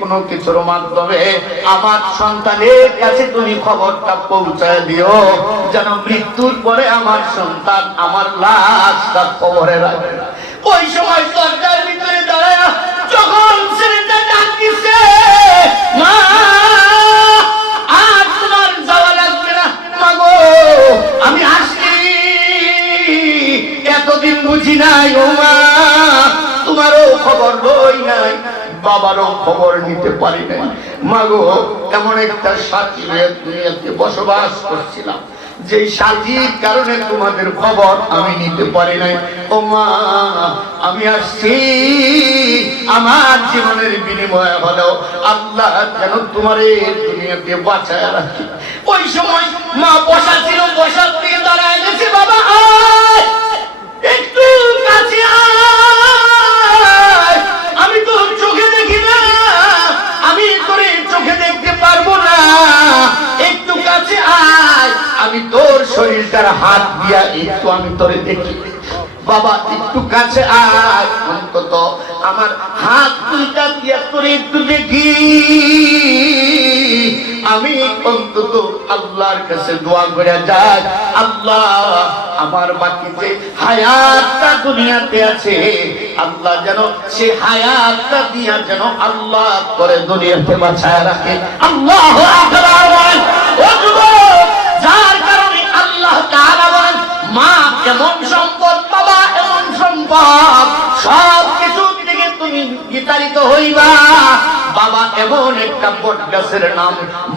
কোনো কিছুর মাধ্যমে আমার সন্তানের কাছে তুমি খবরটা পৌঁছায় দিও, যেন মৃত্যুর পরে আমার সন্তান আমার লাশটা কবরে রাখে। ওই সময় দরজার ভিতরে দাঁড়ায় যখন ছেলেটা ডাক দিছে, মা আর তোমার যাওয়া লাগবে না, মা গো আমি আসছি, এতদিন বুঝি নাই ও মা, তোমারও খবর লই নাই, বাবারও খবর নিতে পারি নাই। মা গো এমন একটা সাথী দুনিয়াতে বসবাস করছিলাম, যে সাথীর কারণে তোমাদের খবর আমি নিতে পারি নাই। ও মা আমি আসছি, আমার জীবনের বিনিময় হলো আল্লাহ যেন তোমার দুনিয়াতে বাঁচায় রাখে। ওই সময় মা বসা ছিল, বসার থেকে দাঁড়ায় গেছে, বাবা আয় একটু কাছে আয়, আমি তো চোখে দেখি না, আমি তোর চোখে দেখতে পারবো না, একটু কাছে আয়, আমি তোর শরীরটার হাত দিয়া একটু আমি তোরে দেখি। বাবা একটু কাছে আয়, অন্তত আমার হাত দুইটা দিয়া তোরে একটু দেখি, আমি অন্তত আল্লাহর কাছে দোয়া করে যাই, আল্লাহ আমার বাকি যে হায়াতটা দুনিয়াতে আছে, আল্লাহ যেন সে হায়াতটা দিয়া যেন আল্লাহ করে দুনিয়াতে বাঁচায় রাখে। আল্লাহু আকবার বলেন। ও যুবক, যার কারণে আল্লাহ তাআলা বলেন মা এমন সম্পদ, বাবা এমন সম্পদ, সব কিছু থেকে তুমি বিতাড়িত হইবা। বাবা এমন একটা বট গাছের নাম,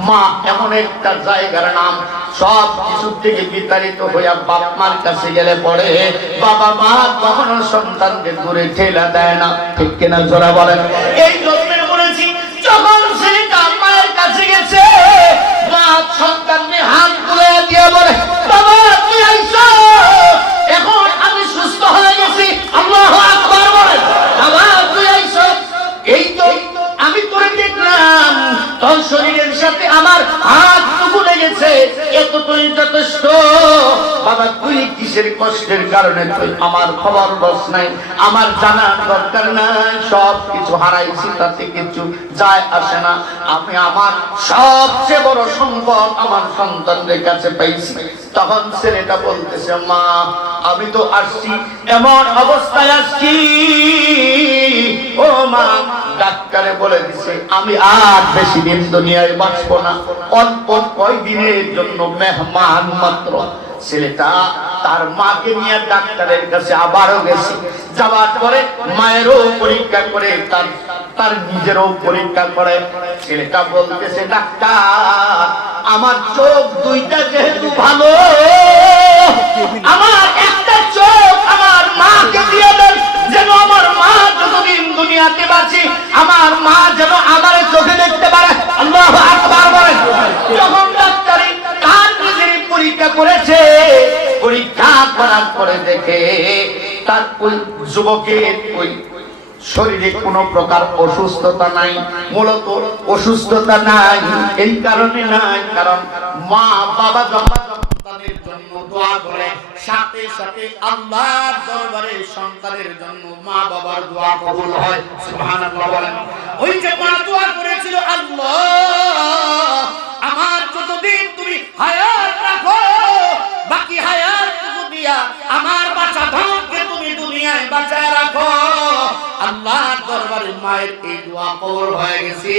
মা এমন একটা জায়গার নাম, সব কিছু থেকে বিতাড়িত হইয়া বাপ মার কাছে গেলে পড়ে বাবা মা কখনো সন্তানকে দূরে ঠেলা দেয় না, ঠিক কিনা জোরা বলেন। এই জন্য বলেছি, যখন ছেলেটা মায়ের কাছে গেছে, মা সন্তানকে হাত তুলে দিয়ে বলে, বাবা তুই আইছো, এখন আমি সুস্থ হয়ে গেছি। আল্লাহু আকবার বলেন। বাবা তুই আইছো, এই তো আমি তোরে দেখলাম, তোর শরীরের সাথে আমার হাত টুকু লেগেছে, এতটুকুই যথেষ্ট। বাবা তুই কিসের কষ্টের কারণে তুই আমার খবর বস নাই, আমার জানার দরকার নাই, সব কিছু হারাইছি, তাতে কিছু যায় আসে না, আমি আমার সবচেয়ে বড় সম্পদ আমার সন্তানদের কাছে পাইছি। তখন ছেলেটা বলতেছে, মা আমি তো আসছি এমন অবস্থায় আসছি, ও মা ডাক্তারে বলে দিছে আমি আর বেশি দিন দুনিয়ায় বাঁচবো না, অল্প কয়েকদিনের জন্য মেহমান মাত্র। ছেলেটা তার মাকে নিয়ে ডাক্তারের কাছে আবারও গেছে, যাওয়ার পরে মায়েরও পরীক্ষা করে, তার নিজেরও পরীক্ষা করে। ছেলেটা বলতেছে, ডাক্তার আমার চোখ দুইটা যেহেতু ভালো, আমার একটা চোখ আমার মাকে দিয়ে দেন, যেন আমার মা যতদিন দুনিয়াতে বাঁচি আমার মা যেন আমার চোখে দেখতে পারে। আল্লাহু আকবার বলেন। যখন ডাক্তারি তার নিজের পরীক্ষা করেছে, পরীক্ষা করার পরে দেখে তার ওই যুবকের ওই শরীরে কোনো প্রকার অসুস্থতা নাই, মূলত অসুস্থতা নাই এই কারণে নাই, কারণ মা বাবা সন্তানের জন্য দোয়া করে, সাথে সাথে আল্লাহর দরবারে সন্তানের জন্য মা বাবার দোয়া কবুল হয়। সুবহানাল্লাহ বলেন। ওই যে মা দোয়া করেছিল, আল্লাহ আমার যতদিন তুমি হায়াত রাখো, বাকি হায়াত দিয়া আমার বাচ্চা ধনকে তুমি দুনিয়ায় বাঁচায় রাখো। আল্লাহর দরবারে মায়ের এই দোয়া কবুল হয়ে গেছে।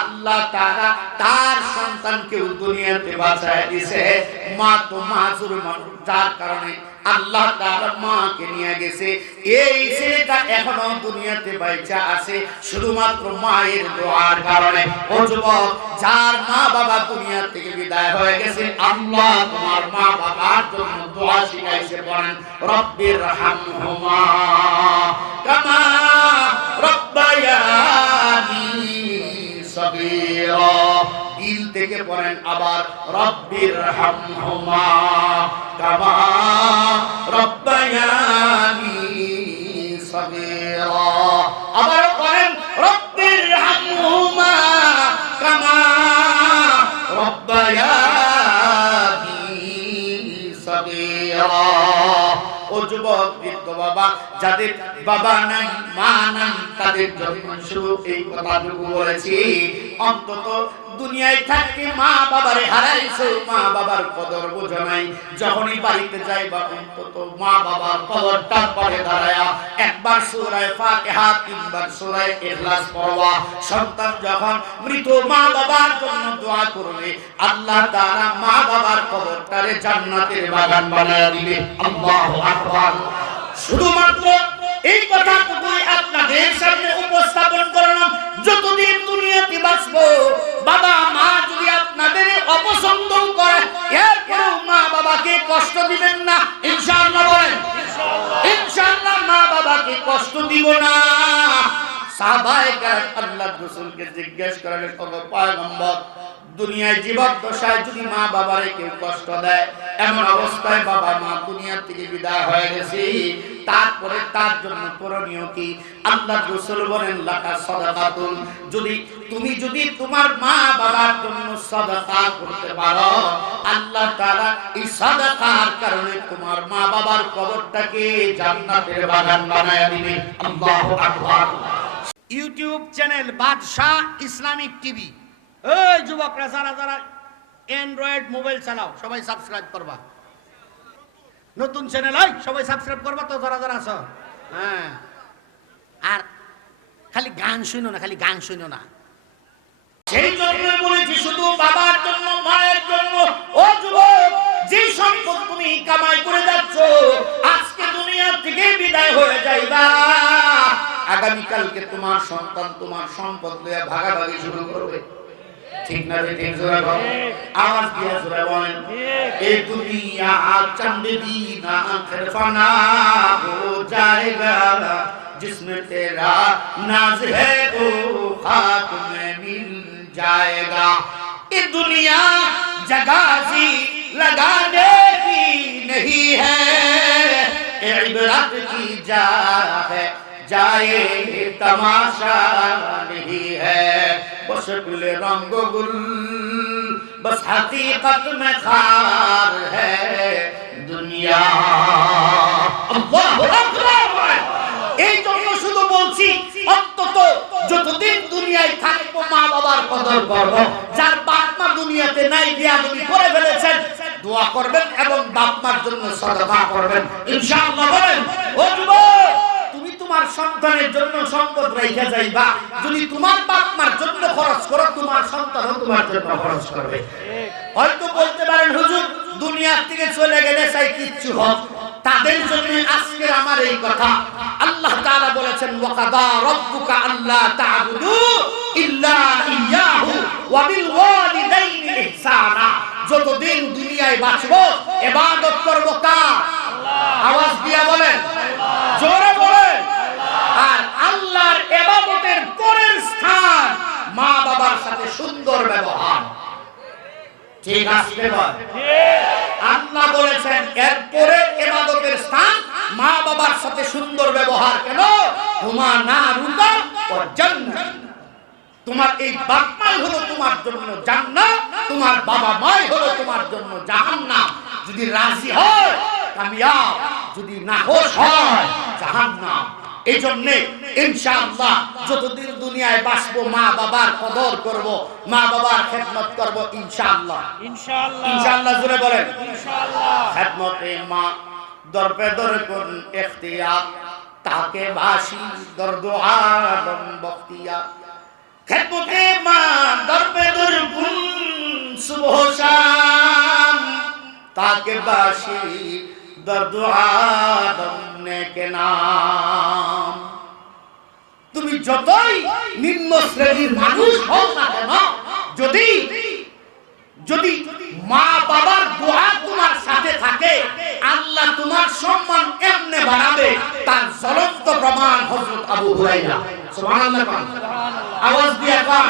আল্লাহ তাআলা তার সন্তানকে দুনিয়াতে বাঁচায় দিয়েছে। মা তো মাজুর মানুষ, যার কারণে আল্লাহ তাআলা মাকে নিয়ে গেছে। এই ছেলেটা এখনো দুনিয়াতে বেঁচে আছে শুধুমাত্র মায়ের দোয়ার কারণে। ও যুবক, যার মা বাবা দুনিয়া থেকে বিদায় হয়ে গেছে, আল্লাহ তোমার মা বাবার জন্য দোয়া শিখাইছে, বলেন রব্বির হামহুমা কামা রব্বায়ানি সগীরা। দিল থেকে পড়েন আবার রব্বির হামহুমা কামা রব্বায়ানি সগীরা। আবার পড়েন রব্বির হামহুমা কামা রব্বায়ানি সগীরা। ও যুবক, বৃদ্ধ বাবা, যাদের বাবা নাই মা নাই তাদের জন্য শুধু এই কথাটুকু বলেছি, অন্তত দুনিয়ায় থাকতে মা বাবারে হারাইছো, মা বাবার কদর বোঝো নাই। যখনই বাড়িতে যাইবা অন্তত মা বাবার কবরটা পড়ে দাঁড়ায়া একবার সূরা ফাতিহা, তিনবার সূরা ইখলাস পড়বা। সন্তান যখন মৃত মা বাবার জন্য দোয়া করবে, আল্লাহ তাআলা মা বাবার কবরটারে জান্নাতের বাগান বানায়া দিবে। আল্লাহু আকবার। শুধুমাত্র এই কথাটুকুই আপনাদের সামনে উপস্থাপন করলাম। যতদিন দুনিয়াতে বাঁচবো, বাবা মা যদি আপনাদের অপছন্দ করে, এরপরেও মা বাবাকে কষ্ট দিবেন না, ইনশাআল্লাহ বলেন। ইনশাআল্লাহ মা বাবাকে কষ্ট দিব না। সাহাবায়ে কেরাম আল্লাহর রাসূলকে জিজ্ঞেস করলেন, ওগো পয়গম্বর, দুনিয়ায় জীবদ্দশায় যদি মা বাবারে কেউ কষ্ট দেয়, এমন অবস্থায় বাবা মা দুনিয়া থেকে বিদায় হয়ে গেছে, তারপরে তার জন্য করণীয় কি? আল্লাহর রাসূল বলেন, লাকা সাদাকাতুন, যদি তোমার মা বাবার জন্য সাদাকা করতে পারো, আল্লাহ তাআলা এই সাদাকার কারণে তোমার মা বাবার কবরটাকে জান্নাতের বাগান বানায়া দিবে। আল্লাহু আকবার। ইউটিউব চ্যানেল বাদশা ইসলামিক টিভি, এই যুবকরা যারা যারা অ্যান্ড্রয়েড মোবাইল চালাও সবাই সাবস্ক্রাইব করবা। নতুন চ্যানেল, সবাই সাবস্ক্রাইব করবা তো যারা যারা আছো। হ্যাঁ, আর খালি গান শুনো না, খালি গান শুনো না। সেই জন্য বলেছি, শুধু বাবার জন্য মায়ের জন্য। ও যুবক, যে সম্পদ তুমি কামাই করে যাচ্ছ, আজকে দুনিয়া থেকে বিদায় হয়ে যাইবা, আগামীকালকে তোমার সন্তান তোমার সম্পদ লইয়া ভাগাভাগি শুরু করবে। ঠিক না? ঠিক জোরে বল, আওয়াজ দিয়ে জোরে বলেন। এই দুনিয়া চন্দ দিনা আখির ফানা হো জায়েগা, जिसमें तेरा नाज है वो खाक में मिल जाएगा। ये दुनिया जगाजी लगाने की नहीं है, इबरत की जा है, जाए तमाशा नहीं है। बस गुल रंग गुल, बस हकीकत में खार है दुनिया। अल्लाह अकबर। এই জন্য শুধু বলছি, অন্তত যতদিন দুনিয়ায় থাকবো মা বাবার কদর করব। যার বাপ মা দুনিয়াতে নাই, বিয়াদবি করে ফেলেছেন, দোয়া করবেন এবং বাপ মার জন্য সাদাকা করবেন, ইনশাআল্লাহ বলেন। ও যুবক, তুমি তোমার সন্তানের জন্য সম্পদ রেখে যাইবা, যদি তোমার বাপ মার জন্য খরচ করো, তোমার সন্তানও তোমার জন্য খরচ করবে। হয়তো বলতে পারেন, হুজুর দুনিয়া থেকে চলে গেলে চাই কিচ্ছু হোক, তাদের জন্য আজকের আমার এই কথা। আল্লাহ তাআলা বলেছেন, ওয়াকাদা রাব্বুকা আল্লা তা'বুদু ইল্লা ইয়াহু ওয়া বিল ওয়ালিদাইনি ইহসানা। যতদিন দুনিয়ায় বাঁচবো ইবাদত করব কার? আল্লাহ। আওয়াজ দিয়ে বলেন, জোরে বলেন। আর আল্লাহর ইবাদতের পরের স্থান মা বাবার সাথে সুন্দর ব্যবহার। ঠিক আছে? আল্লাহ বলেছেন এরপরে ইবাদতের স্থান মা বাবার সাথে সুন্দর ব্যবহার। কেন? হুমা নারুকা ওয়া জান্নাত। তোমার এই বাপ মাই হলো তোমার জন্য জান্নাত, তোমার বাবা মাই হলো তোমার জন্য জাহান্নাম। যদি রাজি হয় কামিয়াব, যদি নাখোশ হয় জাহান্নাম। এই জন্য ইনশাআল্লাহ যতদিন দুনিয়ায় বাঁচবো মা বাবার কদর করব, মা বাবার খেদমত করব, ইনশাআল্লাহ। ইনশাআল্লাহ, ইনশাআল্লাহ জোরে বলেন। ইনশাআল্লাহ। খেদমতে মা দর পে দর কুন ইখতিয়ার, তাকে বাসি দর্দ আলম বখতিয়ার। খেদমতে মা দর পে দর কুন সুবহ শাম, তাকে বাসি দর্দ আলম নেকে নাম। তুমি যতই নিম্ন শ্রেণীর মানুষ হও না কেন, যদি মা বাবার দোয়া তোমার সাথে থাকে, আল্লাহ তোমার সম্মান এমনে বাড়াবে। তার জ্বলন্ত প্রমাণ হযরত আবু হুরায়রা। সুবহানাল্লাহ। আওয়াজ দিয়ে বল।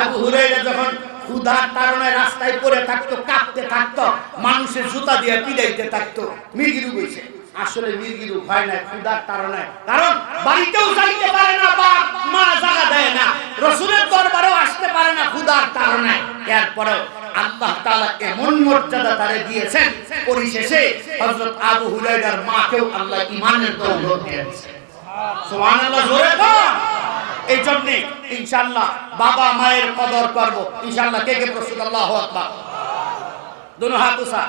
আবু হুরায়রা যখন ক্ষুধার কারণে রাস্তায় পড়ে থাকতো, কাঁপতে থাকতো, মানুষের জুতা দিয়ে পিটাইতে থাকতো, মির্গিরু হইছে। আসলে মির্গিরু হয় না, ক্ষুধার কারণে। কারণ বাড়িতেও যাইতে পারে না, বাপ মা জায়গা দেয় না, রাসূলের দরবারেও আসতে পারে না ক্ষুধার কারণে। এরপরেও আল্লাহ তাআলা এমন মর্যাদা তারে দিয়েছেন, পরিশেষে হযরত আবু হুরায়রার মাকেও আল্লাহ ঈমানের দৌলত দিয়েছেন। সুবহানাল্লাহ, জোরে বল। এই জন্য ইনশাআল্লাহ বাবা মায়ের কদর করব ইনশাআল্লাহ। কে কে প্রস্তুত? আল্লাহু আকবার। दोनों हाथ उठा।